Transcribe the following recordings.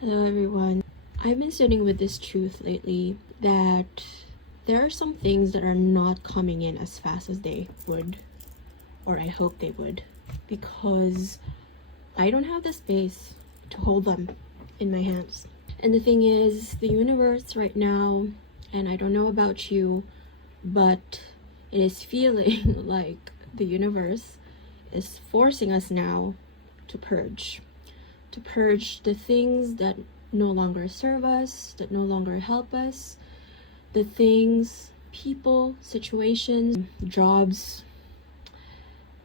Hello everyone. I've been sitting with this truth lately that there are some things that are not coming in as fast as they would, or I hope they would, because I don't have the space to hold them in my hands. And the thing is, the universe right now, and I don't know about you, but it is feeling like the universe is forcing us now to purge the things that no longer serve us, that no longer help us, the things, people, situations, jobs,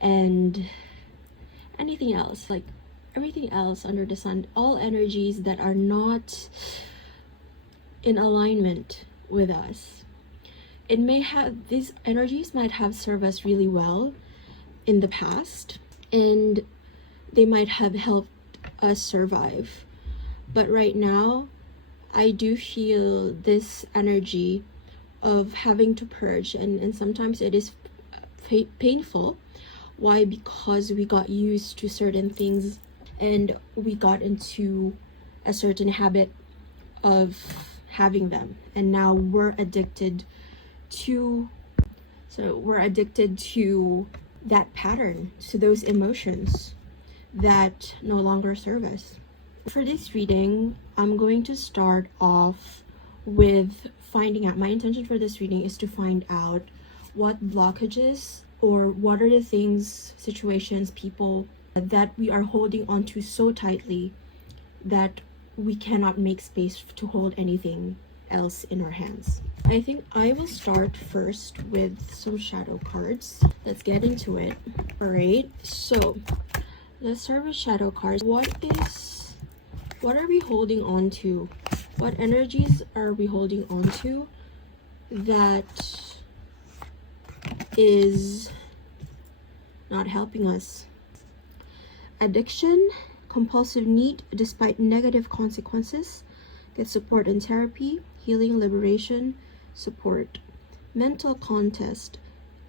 and anything else, like everything else under the sun, all energies that are not in alignment with us. These energies might have served us really well in the past, and they might have helped us survive, but right now I do feel this energy of having to purge, and sometimes it is painful. Why? Because we got used to certain things and we got into a certain habit of having them, and now we're addicted to that pattern, to those emotions that no longer serve us. For this reading, I'm going to start off with finding out. My intention for this reading is to find out what blockages or what are the things, situations, people that we are holding on to so tightly that we cannot make space to hold anything else in our hands. I think I will start first with some shadow cards. Let's get into it. All right, so let's start with shadow cards. What are we holding on to? What energies are we holding on to that is not helping us? Addiction, compulsive need despite negative consequences. Get support in therapy, healing, liberation, support. Mental contest.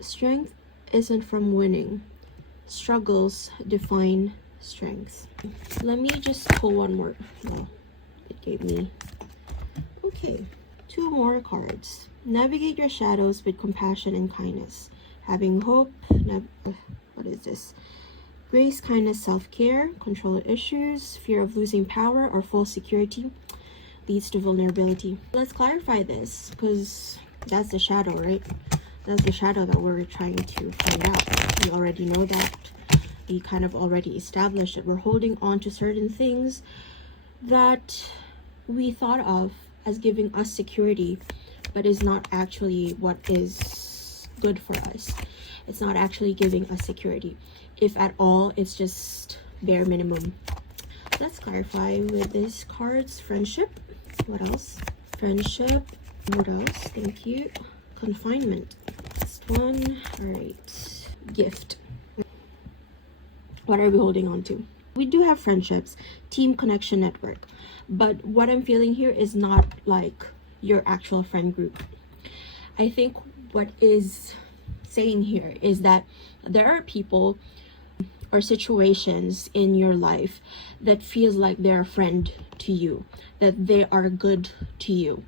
Strength isn't from winning. Struggles define strengths. Let me just pull one more. Oh, it gave me. Okay, two more cards. Navigate your shadows with compassion and kindness. Having hope. What is this? Grace, kindness, self-care. Control issues. Fear of losing power or false security leads to vulnerability. Let's clarify this, because that's the shadow, right? That's the shadow that we're trying to find out. We already know that. We kind of already established that we're holding on to certain things that we thought of as giving us security, but is not actually what is good for us. It's not actually giving us security. If at all, it's just bare minimum. Let's clarify with these cards. Friendship. What else? Friendship. What else? Thank you. Confinement. Next one. All right. Gift. What are we holding on to? We do have friendships, team, connection, network, but what I'm feeling here is not like your actual friend group. I think what is saying here is that there are people or situations in your life that feels like they're a friend to you, that they are good to you.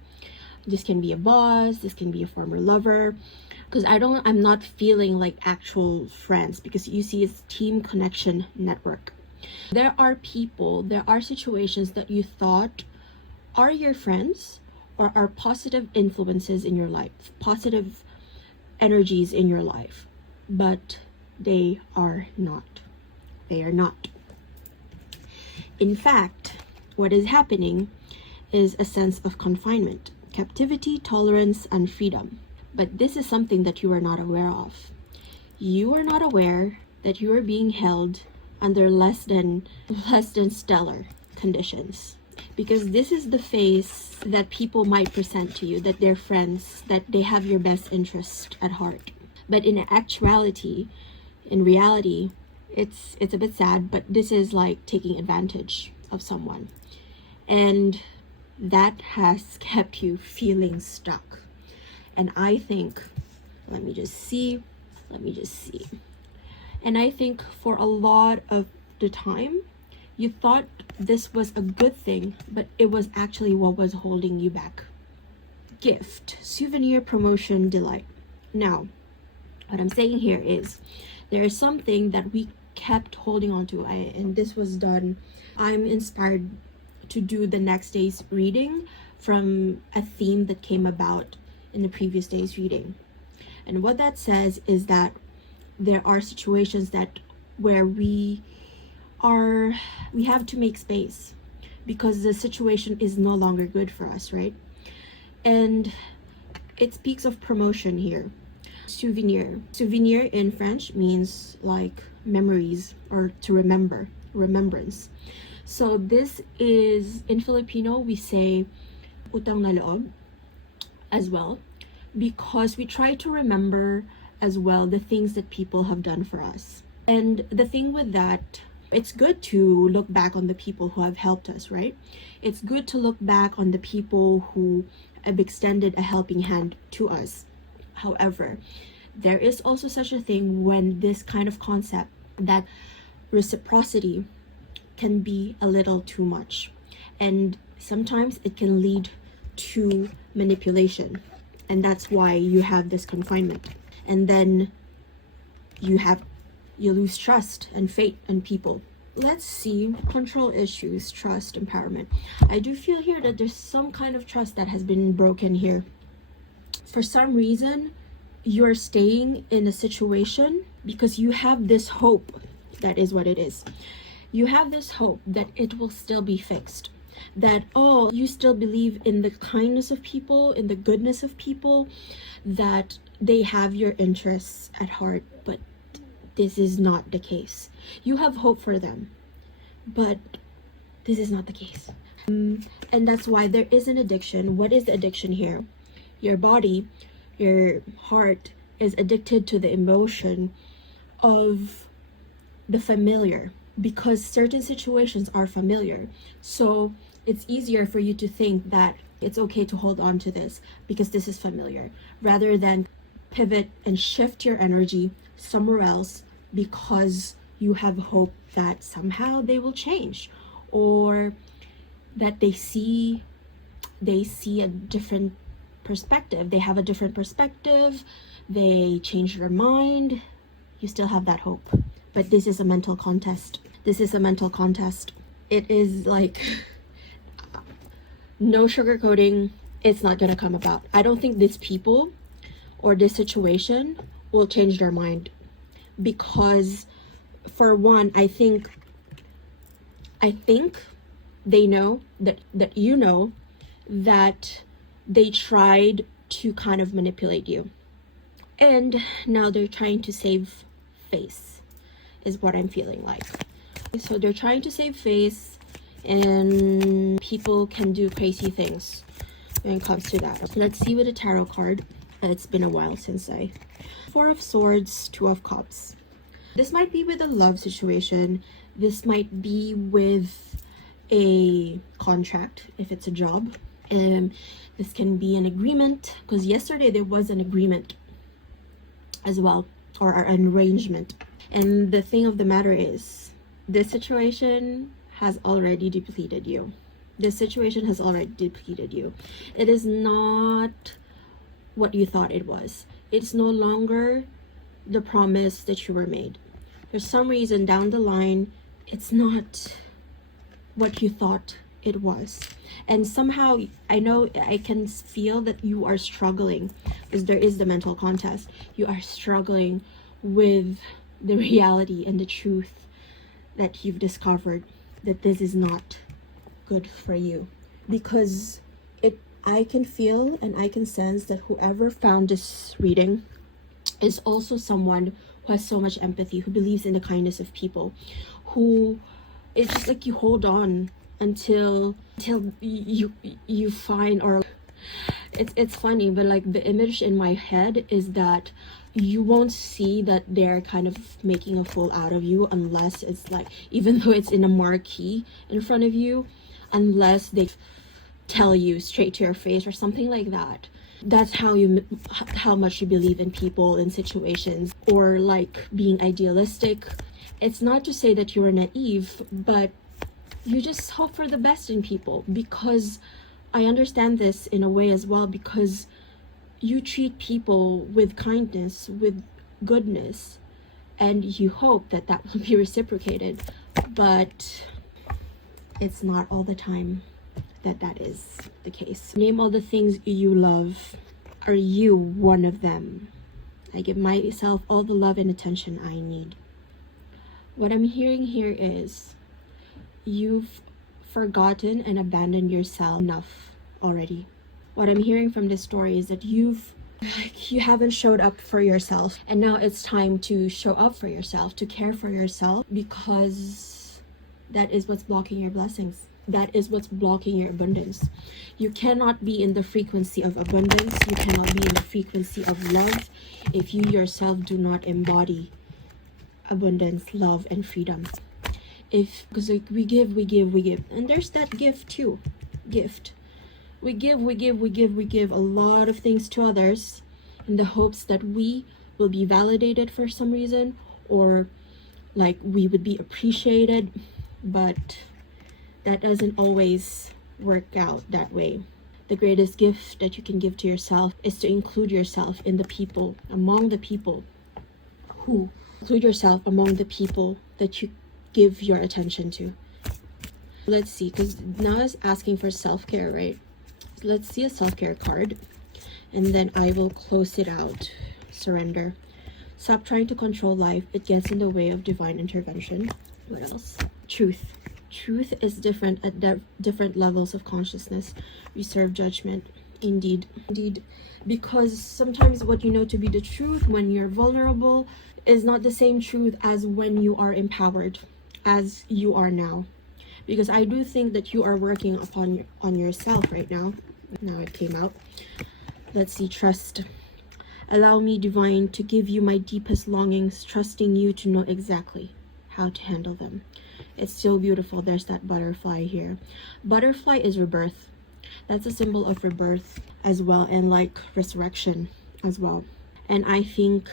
This can be a boss, this can be a former lover, because I'm not feeling like actual friends, because you see it's team, connection, network. There are people, there are situations that you thought are your friends or are positive influences in your life, positive energies in your life, but they are not. They are not. In fact, what is happening is a sense of confinement, captivity, tolerance, and freedom. But this is something that you are not aware of. You are not aware that you are being held under less than stellar conditions. Because this is the face that people might present to you, that they're friends, that they have your best interest at heart. But in actuality, in reality, it's a bit sad, but this is like taking advantage of someone. And that has kept you feeling stuck. And I think, let me just see. And I think for a lot of the time, You thought this was a good thing, but it was actually what was holding you back. Gift, souvenir, promotion, delight. Now, what I'm saying here is there is something that we kept holding on to, and this was done. I'm inspired to do the next day's reading from a theme that came about in the previous day's reading. And what that says is that there are situations that where we have to make space because the situation is no longer good for us, right? And it speaks of promotion here. Souvenir in French means like memories or to remember, remembrance. So this is, in Filipino we say utang na loob as well, because we try to remember as well the things that people have done for us. And the thing with that, it's good to look back on the people who have helped us, right? It's good to look back on the people who have extended a helping hand to us. However, there is also such a thing when this kind of concept that reciprocity can be a little too much, and sometimes it can lead to manipulation, and that's why you have this confinement, and then you lose trust and faith in people. Let's see, control issues, trust, empowerment. I do feel here that there's some kind of trust that has been broken here. For some reason, you're staying in a situation because you have this hope. That is what it is. You have this hope that it will still be fixed. That, oh, you still believe in the kindness of people, in the goodness of people, that they have your interests at heart, but this is not the case. You have hope for them, but this is not the case. And that's why there is an addiction. What is the addiction here? Your body, your heart is addicted to the emotion of the familiar, because certain situations are familiar. So it's easier for you to think that it's okay to hold on to this because this is familiar, rather than pivot and shift your energy somewhere else because you have hope that somehow they will change, or that they see a different perspective. They have a different perspective. They change their mind. You still have that hope. But this is a mental contest. This is a mental contest. It is like no sugarcoating. It's not gonna come about. I don't think these people or this situation will change their mind, because for one, I think they know that you know that they tried to kind of manipulate you, and now they're trying to save face, is what I'm feeling like. So they're trying to save face, and people can do crazy things when it comes to that. Let's see with a tarot card. It's been a while since I... Four of Swords, Two of Cups. This might be with a love situation. This might be with a contract, if it's a job. This can be an agreement, because yesterday there was an agreement as well, or an arrangement. And the thing of the matter is, this situation has already depleted you. This situation has already depleted you. It is not what you thought it was. It's no longer the promise that you were made. For some reason down the line, it's not what you thought it was. And somehow, I know I can feel that you are struggling, because there is the mental contest. You are struggling with the reality and the truth that you've discovered, that this is not good for you. Because I can feel and I can sense that whoever found this reading is also someone who has so much empathy, who believes in the kindness of people, who it's just like you hold on until you find, or it's funny, but like the image in my head is that you won't see that they're kind of making a fool out of you unless it's like, even though it's in a marquee in front of you, unless they tell you straight to your face or something like that. That's how much you believe in people and situations, or like being idealistic. It's not to say that you are naive, but you just hope for the best in people, because I understand this in a way as well, because you treat people with kindness, with goodness, and you hope that that will be reciprocated, but it's not all the time that that is the case. Name all the things you love. Are you one of them? I give myself all the love and attention I need. What I'm hearing here is you've forgotten and abandoned yourself enough already. What I'm hearing from this story is that you haven't showed up for yourself, and now it's time to show up for yourself, to care for yourself, because that is what's blocking your blessings. That is what's blocking your abundance. You cannot be in the frequency of abundance, you cannot be in the frequency of love if you yourself do not embody abundance, love, and freedom. Because like we give, and there's that gift too. We give a lot of things to others in the hopes that we will be validated for some reason, or like we would be appreciated, but that doesn't always work out that way. The greatest gift that you can give to yourself is to include yourself in the people, among the people who include yourself among the people that you give your attention to. Let's see, because now it's asking for self-care, right? Let's see a self-care card, and then I will close it out. Surrender. Stop trying to control life. It gets in the way of divine intervention. What else? Truth. Truth is different at different levels of consciousness. Reserve judgment. Indeed, because sometimes what you know to be the truth when you're vulnerable is not the same truth as when you are empowered, as you are now. Because I do think that you are working upon on yourself right now. Now it came out. Let's see. Trust. Allow me, divine, to give you my deepest longings, trusting you to know exactly how to handle them. It's still beautiful. There's that butterfly here. Butterfly is rebirth. That's a symbol of rebirth as well, and like resurrection as well. And I think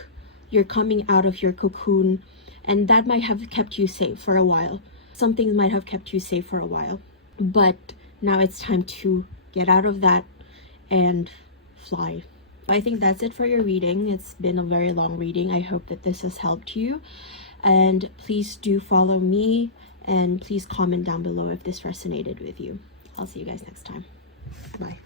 you're coming out of your cocoon, and that might have kept you safe for a while. Some things might have kept you safe for a while, but now it's time to get out of that and fly. I think that's it for your reading. It's been a very long reading. I hope that this has helped you, and please do follow me, and please comment down below if this resonated with you. I'll see you guys next time. Bye.